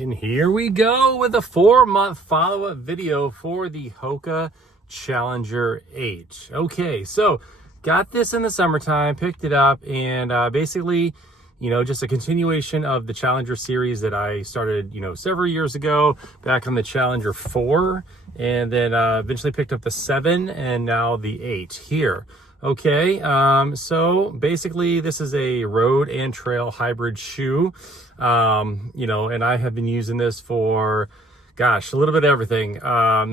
And here we go with a 4-month follow-up video for the HOKA Challenger H. Okay, so got this in the summertime, picked it up, and basically, just a continuation of the Challenger series that I started, several years ago, back on the Challenger 4, and then eventually picked up the 7, and now the 8 here. Okay, so basically this is a road and trail hybrid shoe, and I have been using this for, a little bit of everything,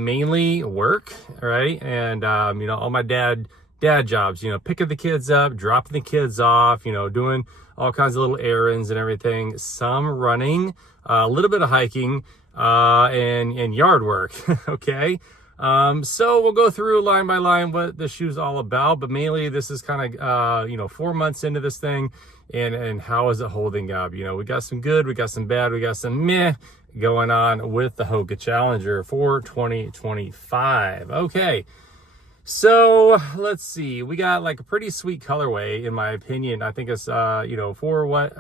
mainly work, right? And, all my dad jobs, picking the kids up, dropping the kids off, doing all kinds of little errands and everything, some running, a little bit of hiking, and yard work. Okay. So we'll go through line by line what the shoe's all about, but mainly this is kind of, 4 months into this thing, and how is it holding up? We got some good, we got some bad, we got some meh going on with the HOKA Challenger for 2025. Okay. So let's see, we got like a pretty sweet colorway, in my opinion. I think it's, for what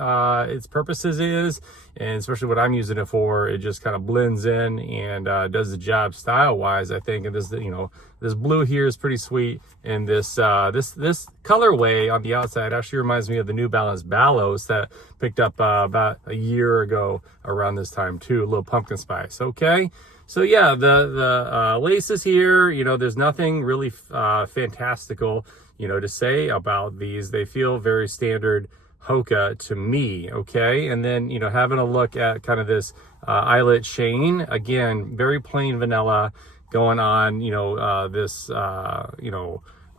its purposes is, and especially what I'm using it for, it just kind of blends in and does the job style wise, I think. And this, this blue here is pretty sweet. And this colorway on the outside actually reminds me of the New Balance Balos that picked up about a year ago around this time too, a little pumpkin spice. Okay. So yeah, the laces here, there's nothing really fantastical, to say about these. They feel very standard HOKA to me, okay? And then, having a look at kind of this eyelet chain, again, very plain vanilla going on, this,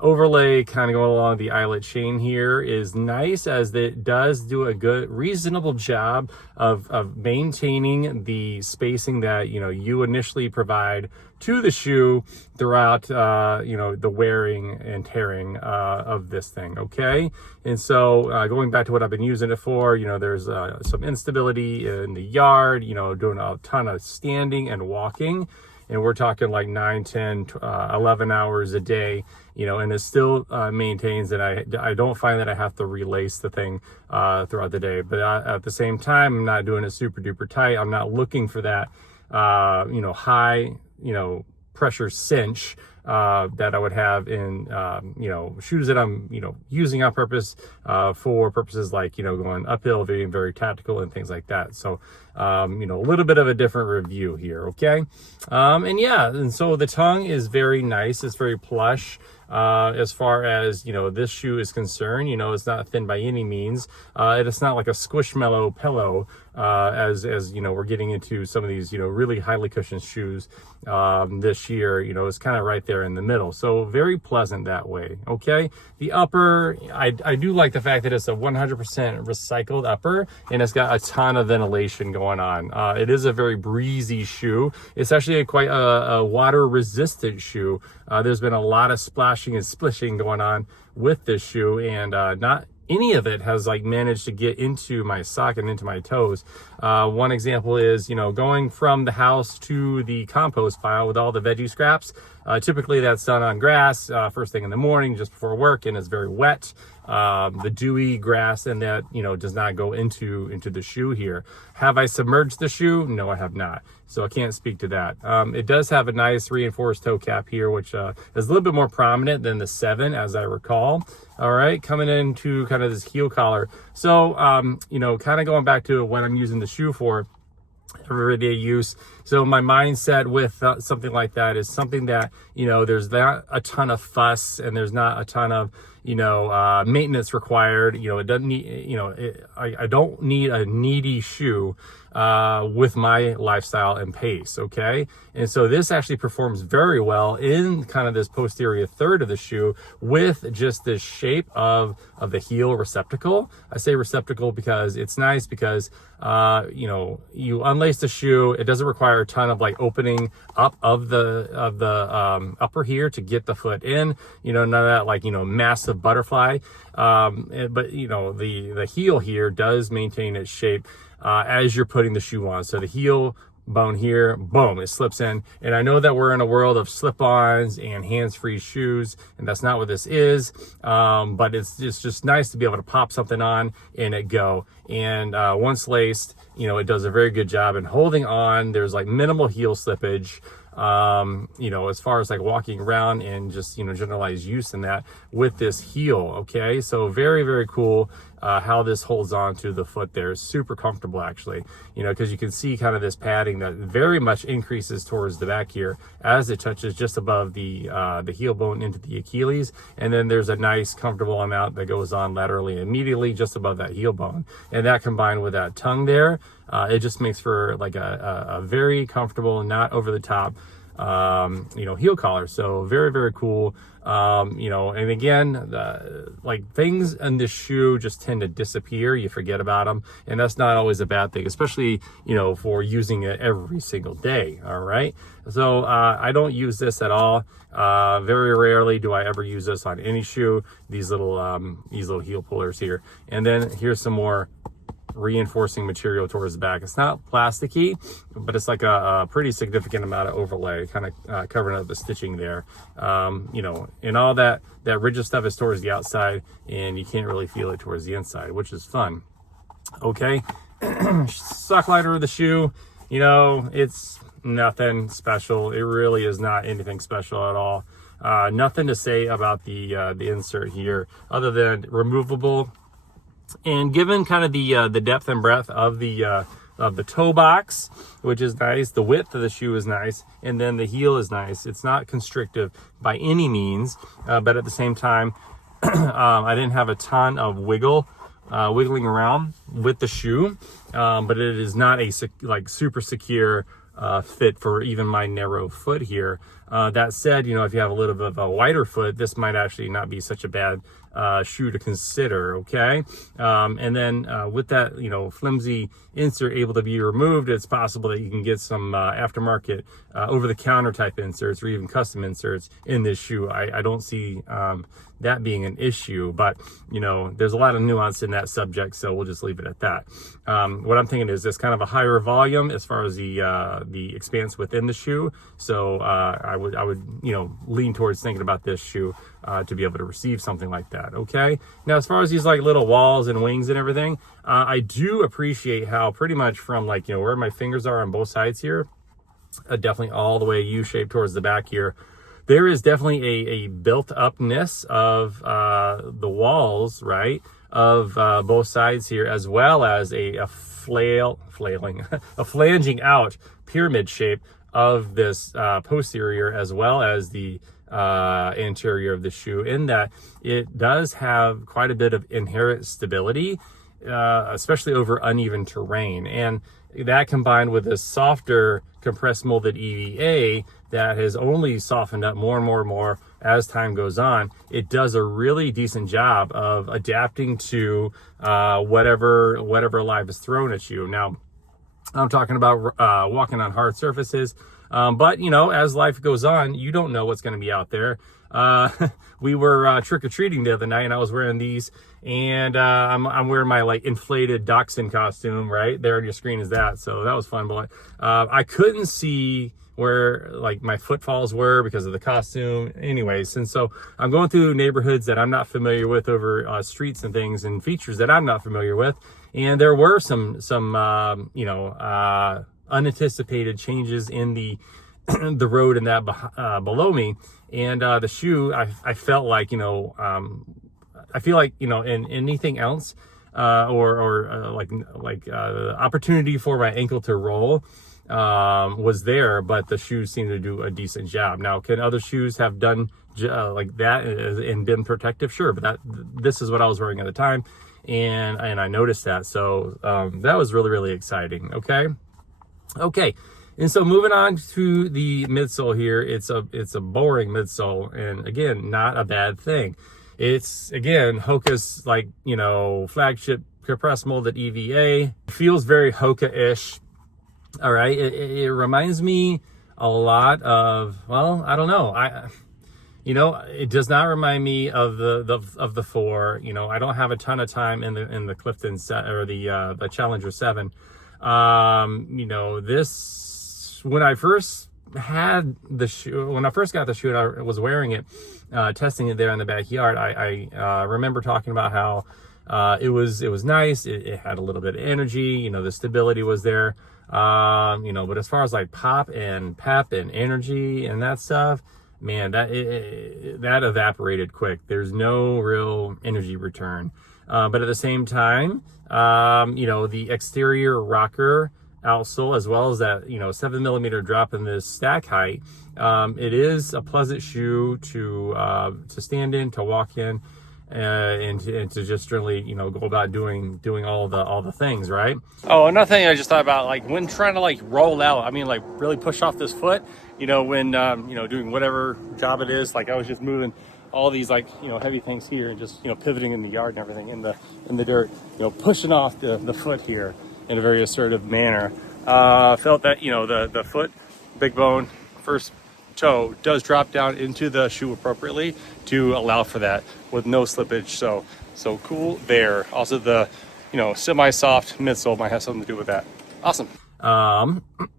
overlay kind of going along the eyelet chain here is nice, as it does do a good, reasonable job of maintaining the spacing that, you initially provide to the shoe throughout, the wearing and tearing of this thing, okay? And so going back to what I've been using it for, there's some instability in the yard, doing a ton of standing and walking. And we're talking like 9, 10, 11 hours a day, and it still maintains that I don't find that I have to relace the thing throughout the day. But at the same time, I'm not doing it super duper tight. I'm not looking for that, high, pressure cinch that I would have in, shoes that I'm, using on purpose for purposes like, going uphill, being very tactical and things like that. So, a little bit of a different review here. Okay. And so the tongue is very nice. It's very plush. As far as, this shoe is concerned, it's not thin by any means. It's not like a squishmallow pillow, as we're getting into some of these, really highly cushioned shoes, this year, it's kind of right there in the middle. So very pleasant that way. Okay. The upper, I do like the fact that it's a 100% recycled upper, and it's got a ton of ventilation going on. It is a very breezy shoe. It's actually quite a water resistant shoe. There's been a lot of splashing and splishing going on with this shoe, and not any of it has managed to get into my sock and into my toes. One example is, going from the house to the compost pile with all the veggie scraps. Typically that's done on grass, first thing in the morning, just before work, and it's very wet. The dewy grass, and that, does not go into the shoe here. Have I submerged the shoe? No, I have not. So I can't speak to that. It does have a nice reinforced toe cap here, which is a little bit more prominent than the 7, as I recall. All right, coming into kind of this heel collar. So, kind of going back to what I'm using the shoe for, everyday use. So my mindset with something like that is something that, there's not a ton of fuss, and there's not a ton of, maintenance required. It doesn't need, I don't need a needy shoe with my lifestyle and pace. Okay. And so this actually performs very well in kind of this posterior third of the shoe with just the shape of the heel receptacle. I say receptacle because it's nice, because, you unlace the shoe. It doesn't require a ton of opening up of the upper here to get the foot in, none of that massive butterfly. But the heel here does maintain its shape as you're putting the shoe on. So the heel bone here, boom, it slips in. And I know that we're in a world of slip-ons and hands-free shoes, and that's not what this is. But it's just nice to be able to pop something on and it go. And once laced, it does a very good job in holding on. There's like minimal heel slippage. As far as like walking around and just, generalized use in that with this heel. Okay. So very, very cool, how this holds on to the foot there. Super comfortable actually, cause you can see kind of this padding that very much increases towards the back here as it touches just above the heel bone into the Achilles. And then there's a nice comfortable amount that goes on laterally immediately just above that heel bone. And that combined with that tongue there, it just makes for like a very comfortable, not over the top, heel collar. So very, very cool. And again, like things in this shoe just tend to disappear. You forget about them. And that's not always a bad thing, especially, for using it every single day. All right. So, I don't use this at all. Very rarely do I ever use this on any shoe, these little heel pullers here. And then here's some more reinforcing material towards the back. It's not plasticky, but it's like a pretty significant amount of overlay, kind of covering up the stitching there. And all that rigid stuff is towards the outside, and you can't really feel it towards the inside, which is fun. Okay, sock liner of the shoe, it's nothing special. It really is not anything special at all. Nothing to say about the insert here other than removable. And given kind of the depth and breadth of the toe box, which is nice, the width of the shoe is nice, and then the heel is nice. It's not constrictive by any means, but at the same time, I didn't have a ton of wiggling around with the shoe, but it is not a super secure fit for even my narrow foot here. That said, if you have a little bit of a wider foot, this might actually not be such a bad shoe to consider. Okay. And then with that, flimsy insert able to be removed, it's possible that you can get some aftermarket over-the-counter type inserts or even custom inserts in this shoe. I don't see that being an issue, but there's a lot of nuance in that subject, so we'll just leave it at that. What I'm thinking is this kind of a higher volume as far as the expanse within the shoe. So I would lean towards thinking about this shoe to be able to receive something like that. Okay. Now, as far as these like little walls and wings and everything, I do appreciate how pretty much from where my fingers are on both sides here, definitely all the way U-shaped towards the back here, there is definitely a built upness of the walls, right, of both sides here, as well as a flanging out pyramid shape of this posterior, as well as the interior of the shoe, in that it does have quite a bit of inherent stability, especially over uneven terrain. And that combined with this softer compressed molded EVA that has only softened up more and more and more as time goes on, it does a really decent job of adapting to whatever life is thrown at you. Now, I'm talking about walking on hard surfaces, but as life goes on, you don't know what's going to be out there. We were trick-or-treating the other night, and I was wearing these, and I'm wearing my inflated dachshund costume. Right there on your screen is that, so that was fun. But I couldn't see where my footfalls were because of the costume. Anyways, and so I'm going through neighborhoods that I'm not familiar with, over streets and things and features that I'm not familiar with, and there were some unanticipated changes in the the road and that below me, and the shoe, I felt like I feel like in anything else or the opportunity for my ankle to roll was there, but the shoes seem to do a decent job. Now, can other shoes have done like that and been protective? Sure, but this is what I was wearing at the time, and I noticed that, so that was really, really exciting. Okay, and so moving on to the midsole here, it's a boring midsole, and again, not a bad thing. It's, again, HOKA's flagship compressed molded EVA. It feels very HOKA-ish. All right, it reminds me a lot of, well, I don't know. It does not remind me of the 4. I don't have a ton of time in the Clifton set or the Challenger 7. This when I first had the shoe, when I first got the shoe and I was wearing it, testing it there in the backyard, I remember talking about how it was nice. It had a little bit of energy, you know, the stability was there. You know, but as far as like pop and pep and energy and that stuff, man, that evaporated quick. There's no real energy return. But at the same time, you know, the exterior rocker outsole, as well as that, you know, 7mm drop in this stack height, it is a pleasant shoe to stand in, to walk in, and to just really, you know, go about doing all the things, right? Oh, another thing I just thought about, like when trying to like roll out, I mean, like really push off this foot, you know, when you know, doing whatever job it is, like I was just moving all these, like, you know, heavy things here and just, you know, pivoting in the yard and everything in the dirt, you know, pushing off the foot here in a very assertive manner. Felt that, you know, the foot, big bone, first toe does drop down into the shoe appropriately to allow for that with no slippage. So cool there. Also the, you know, semi-soft midsole might have something to do with that. Awesome.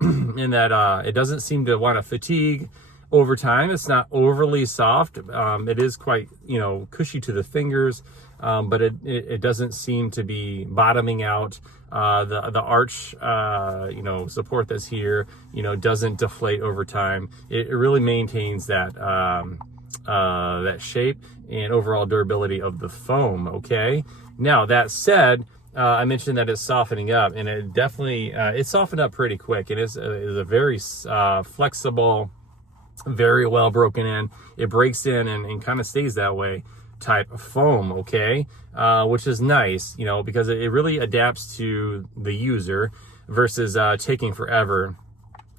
In that it doesn't seem to want to fatigue over time. It's not overly soft. It is quite, you know, cushy to the fingers, but it doesn't seem to be bottoming out. The arch, you know, support that's here, you know, doesn't deflate over time. It really maintains that that shape and overall durability of the foam. Okay. Now that said, I mentioned that it's softening up, and it definitely it softened up pretty quick. It is a very flexible, very well broken in. It breaks in and kind of stays that way type of foam, okay, which is nice, you know, because it really adapts to the user versus taking forever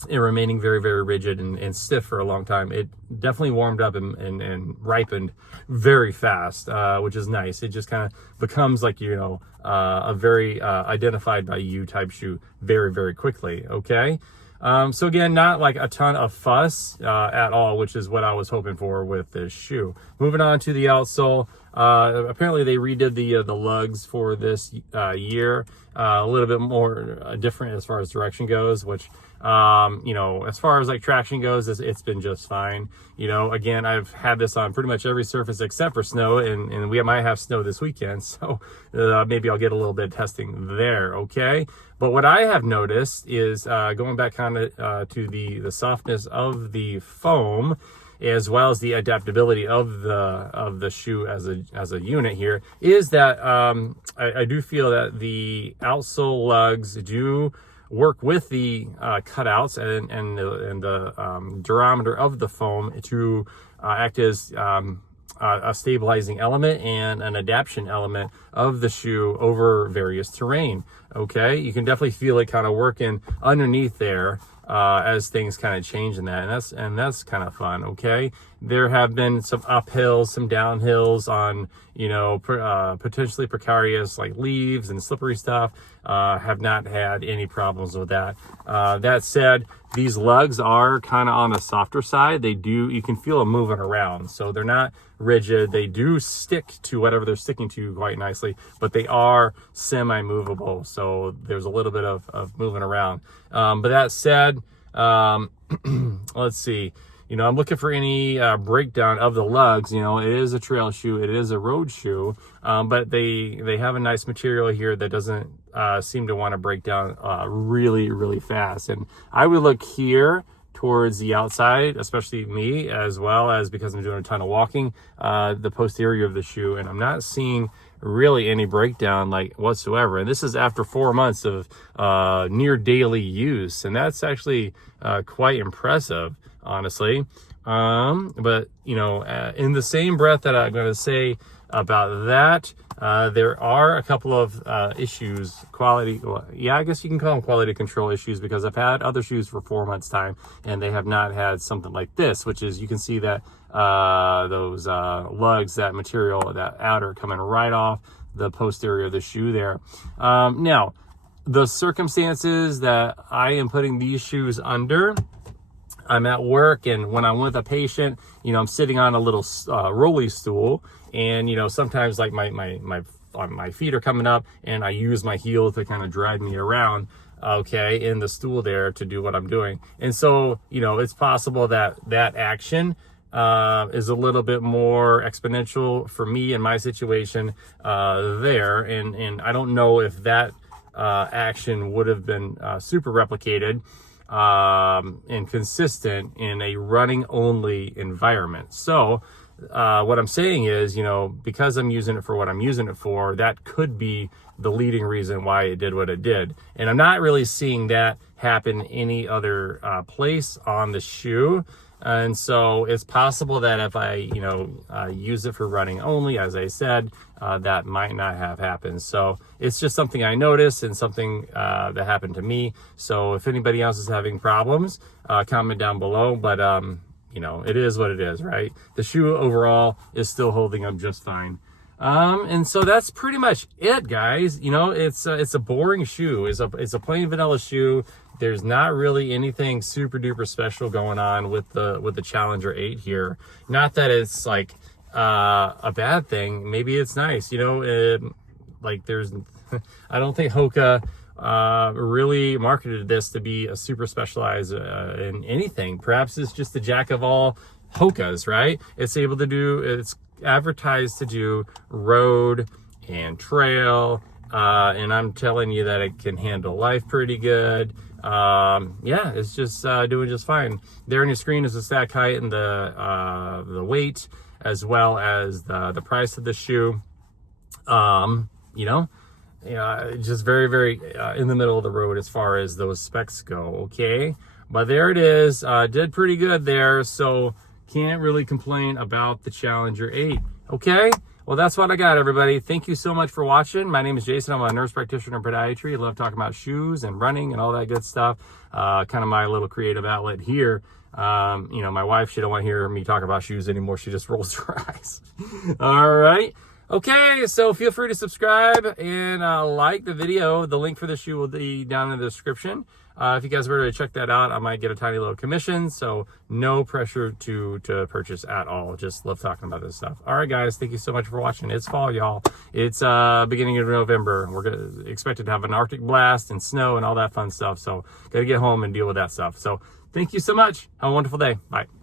and remaining very, very rigid and stiff for a long time. It definitely warmed up and ripened very fast, which is nice. It just kind of becomes like, you know, a very identified by you type shoe very, very quickly, okay? So again, not like a ton of fuss at all, which is what I was hoping for with this shoe. Moving on to the outsole. Apparently they redid the lugs for this year, a little bit more different as far as direction goes, which, you know, as far as like traction goes, it's been just fine. You know, again, I've had this on pretty much every surface except for snow, and we might have snow this weekend, so maybe I'll get a little bit of testing there, okay? But what I have noticed is going back kind of to the softness of the foam, as well as the adaptability of the shoe as a unit here, is that I do feel that the outsole lugs do work with the cutouts and the durometer of the foam to act as a stabilizing element and an adaptation element of the shoe over various terrain. Okay, you can definitely feel it kind of working underneath there as things kind of change in that, and that's kind of fun. Okay, there have been some uphills, some downhills on, you know, potentially precarious like leaves and slippery stuff. Have not had any problems with that. That said, these lugs are kind of on the softer side. You can feel them moving around, so they're not rigid. They do stick to whatever they're sticking to quite nicely, but they are semi-movable, so there's a little bit of moving around. But that said, let's see. You know, I'm looking for any breakdown of the lugs. You know, it is a trail shoe, it is a road shoe, but they have a nice material here that doesn't seem to want to break down really, really fast. And I would look here towards the outside, especially me, as well as, because I'm doing a ton of walking, the posterior of the shoe, and I'm not seeing really any breakdown like whatsoever. And this is after 4 months of near daily use, and that's actually quite impressive, honestly. But you know, in the same breath that I'm going to say about that, there are a couple of issues, I guess you can call them quality control issues, because I've had other shoes for 4 months time and they have not had something like this, which is, you can see that those lugs, that material, that outer coming right off the posterior of the shoe there. Now, the circumstances that I am putting these shoes under, I'm at work, and when I'm with a patient, you know, I'm sitting on a little rolly stool, and you know, sometimes like my feet are coming up and I use my heel to kind of drive me around. okay, in the stool there to do what I'm doing. And so, you know, it's possible that that action is a little bit more exponential for me in my situation there. And I don't know if that action would have been super replicated and consistent in a running only environment. So what I'm saying is, you know, because I'm using it for what I'm using it for, that could be the leading reason why it did what it did. And I'm not really seeing that happen any other place on the shoe. And so it's possible that if I, you know, use it for running only, as I said, that might not have happened. So it's just something I noticed and something that happened to me. So if anybody else is having problems, comment down below. But, you know, it is what it is, right? The shoe overall is still holding up just fine. And so that's pretty much it, guys. You know, it's a boring shoe. It's a plain vanilla shoe. There's not really anything super duper special going on with the Challenger 8 here. Not that it's like a bad thing. Maybe it's nice. You know, like there's, I don't think HOKA really marketed this to be a super specialized in anything. Perhaps it's just the jack of all HOKAs, right? It's able to do, it's advertised to do road and trail, and I'm telling you that it can handle life pretty good. Yeah, it's just doing just fine. There on your screen is the stack height and the weight, as well as the price of the shoe. You know, just very, very in the middle of the road as far as those specs go. Okay, but there it is. Did pretty good there, so can't really complain about the Challenger 8. Okay, well, that's what I got, everybody. Thank you so much for watching. My name is Jason. I'm a nurse practitioner in podiatry. I love talking about shoes and running and all that good stuff. Kind of my little creative outlet here. You know, my wife, she don't want to hear me talk about shoes anymore. She just rolls her eyes. All right. Okay, so feel free to subscribe and like the video. The link for the shoe will be down in the description. If you guys were to check that out, I might get a tiny little commission. So no pressure to purchase at all. Just love talking about this stuff. All right, guys, thank you so much for watching. It's fall, y'all. It's beginning of November. We're expected to have an Arctic blast and snow and all that fun stuff. So got to get home and deal with that stuff. So thank you so much. Have a wonderful day. Bye.